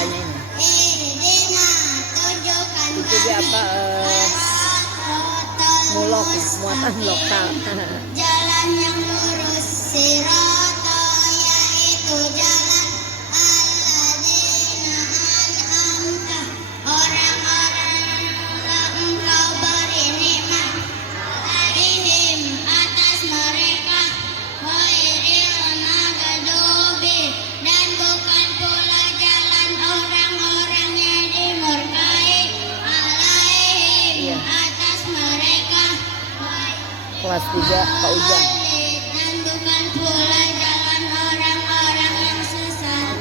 katanya ini. Itu dia apa? Mulok, muatan lokal. Jalan yang lurus sirata, yaitu jalan alladzina an'amta, orang-orang yang engkau beri nikmat alaihim atas mereka, ghairil maghdubi, dan bukan pula jalan orang-orang yang dimurkai alaihim atas mereka. Kelas 3 Pak Ujang. Dan bukan pula jalan orang-orang yang sesat.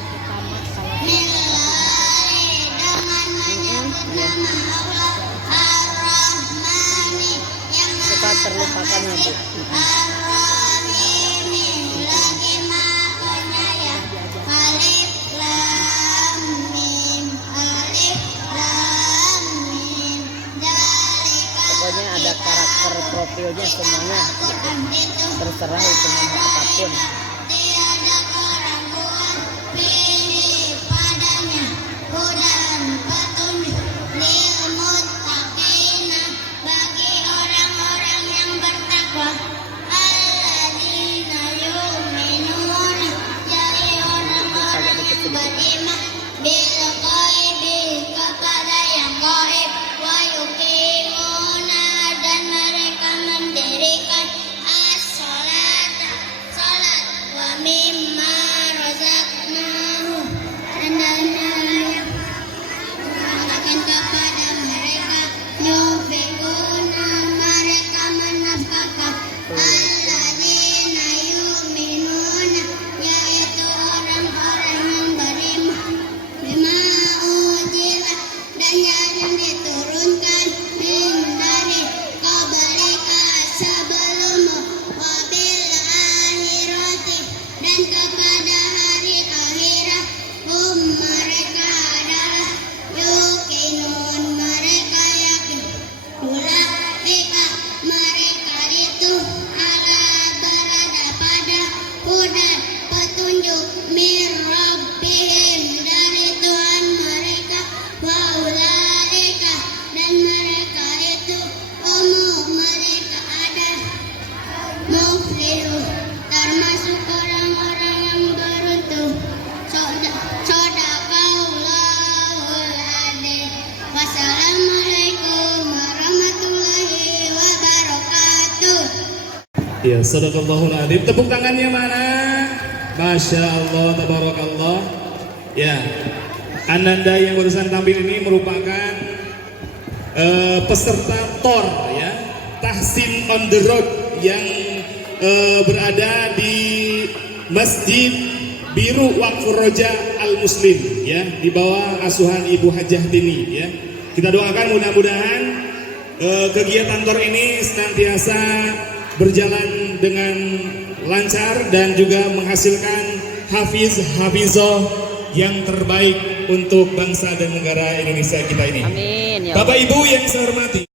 Nilai dengan menyebut nama Allah Ar-Rahmani yang Kita terlupakan ya Bu. Ar-Rahimi lagi Maha Penyayang. Alif Lam Mim, Alif Lam Mim. Pokoknya ada karakter profilnya semuanya. Terserah itu nama apapun. Tiada keraguan fihi padanya hudan petunjuk lil muttaqina, bagi orang-orang yang bertakwa. Alladzina yu'minuna, jadi orang-orang yang beriman bil ghaibi, kepada yang gaib, wa yuqimuna, dan mereka mendirikan as-salat, salat, wa mimma razaqnahum, dan akan kepada mereka yunfiquna, mereka menafkahkan. Alladzina yu'minuna, yaitu orang-orang yang beriman bima unzila, dan yang diturunkan min dari qablika, sebelummu, wa bil akhirati, dan kepada hari akhirat, hum, mereka adalah yuqinun, mereka yakin. Ulaika, mereka itu ala berada pada hudan petunjuk min rabbihim, dari Tuhan mereka, wa ulaika, dan mereka itu mereka ada muflihun, termasuk orang-orang yang beruntung. Shadaqallahul adzim. Wassalamualaikum warahmatullahi wabarakatuh. Ya, sadaqallahul adzim. Tepuk tangannya mana? Masya Allah, tabarakallah. Ya, Ananda yang barusan tampil ini merupakan peserta TOR, ya, Tahsin on the Road, yang berada di Masjid Biru Waqfur Roja Al Muslim, ya, di bawah asuhan Ibu Hajah Tini, ya. Kita doakan mudah-mudahan kegiatan TOR ini senantiasa berjalan dengan lancar dan juga menghasilkan hafiz-hafizah yang terbaik untuk bangsa dan negara Indonesia kita ini. Amin ya Bapak Ibu yang saya hormati.